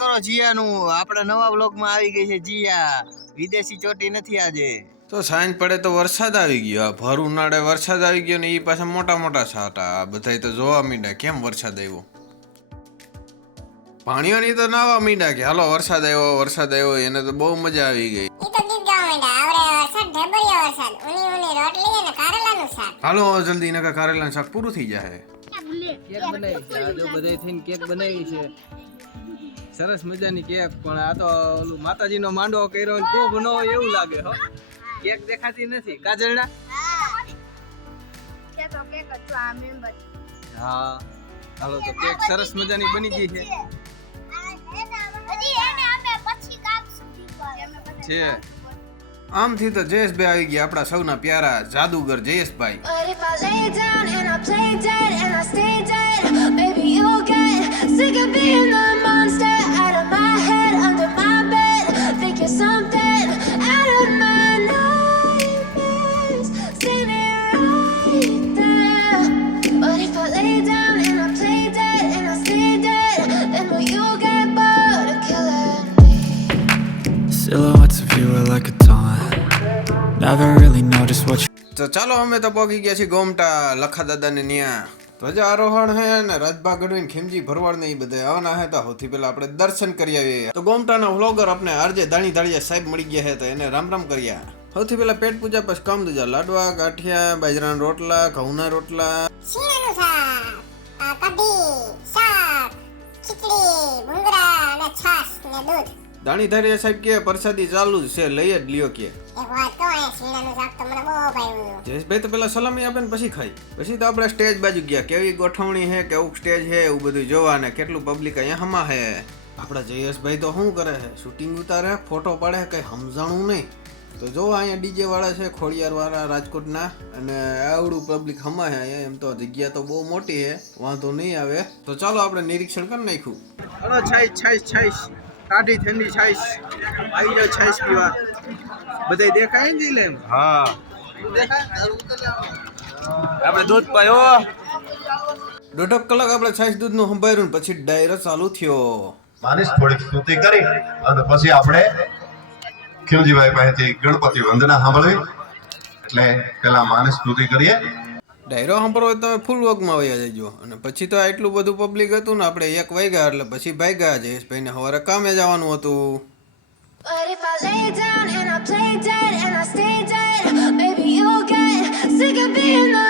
કરો જીયાનું. આપણા નવા બ્લોગમાં આવી ગઈ છે જીયા. વિદેશી ચોટી નથી આજે. તો સાંજ પડે તો વરસાદ આવી ગયો. ભર ઉનાળે વરસાદ આવી ગયો ને એ પાછા મોટા મોટા છાંટા. આ બધાય તો જોવા માંડ્યા કેમ વરસાદ આવ્યો. પાણીઓની તો નાવા માંડ્યા કે હાલો વરસાદ આવ્યો એને તો બહુ મજા આવી ગઈ. હાલો જલ્દી નકા કારેલાનું શાક પૂરું થઈ જાય. કેક બનાવી જો બધાય થઈને કેક બનાવી છે સરસ મજાની કેક પણ આ તો ઓલું માતાજીનો માંડવો કર્યો ને તો બનાવો એવું લાગે હો કેક દેખાતી નથી કાજળના હા હાલો તો કેક સરસ મજાની બની ગઈ છે આમથી તો જયેશભાઈ આવી ગયા આપણા સૌના પ્યારા જાદુગર Jayeshbhai. Silhouettes of you are like a taunt. Never really know just what you. તો ચાલો અમે તો પહોંચી ગયા છીએ ગોમટા લખા દાદાને ન્યા ધ્વજારોહણ હે ને રાજભા ગઢવીને ખીમજી ભરવાડ ને એ બધા આવવાના હે તો સૌથી પહેલા આપણે દર્શન કરી આવીએ. તો ગોમટાના વ્લોગર આપણે આરજે દાણી ધાળિયા સાહેબ મળી ગયા હે તો એને રામ રામ કર્યા. સૌથી પહેલા પેટ પૂજા પછી કામ દુજા લાડવા ગાંઠિયા બાજરાના રોટલા ઘઉંના રોટલા દાણી ધાળિયા સાહેબ કે પ્રસાદી ચાલુ જ છે લઈ જ લ્યો કે જયેશભાઈ તો પેલા સલામી આપે ને પછી ખાઈ પછી તો આપણે સ્ટેજ બાજુ ગયા કેવી ગોઠવણી હે કેવું સ્ટેજ હે એવું બધું જોવા ને કેટલું પબ્લિક અહીંયા હમા હે. આપણા જયેશભાઈ તો શું કરે છે શૂટિંગ ઉતારે ફોટો પાડે કઈ સમજાણું નહીં. તો જો અહીંયા ડીજે વાળા છે ખોડિયાર વાળા રાજકોટના અને આવડું પબ્લિક હમા હે અહીંયા. એમ તો જગ્યા તો બહુ મોટી હે વાંધો નહીં આવે. તો ચાલો આપણે નિરીક્ષણ કરી નાખ્યું. હલો છાઈસ ટાઢી ઠંડી છાઈસ આવી જાવ છાઈસ પીવા બધાય દેખાય ને જીલે હા આપણે દૂધ પાયો 1.5 કલાક આપણે છાશ દૂધનું સંભાળ્યું ને પછી ડાયરો ચાલુ થયો. માનીશ થોડીક સ્તુતિ કરી અને પછી આપણે ખીમજીભાઈ પાસેથી ગણપતિ વંદના સાંભળવી એટલે પેલા માનીશ સ્તુતિ કરીએ. ડાયરો સાંભળવો હોય તમે ફૂલ વર્કમાં વયા જજો. અને પછી તો આટલું બધું પબ્લિક હતું ને આપણે 1 વાગ્યા એટલે પછી ભાગ્યા જયેશભાઈને સવારે કામે જવાનું હતું. But if I lay down and I play dead and I stay dead, maybe you'll get sick of being the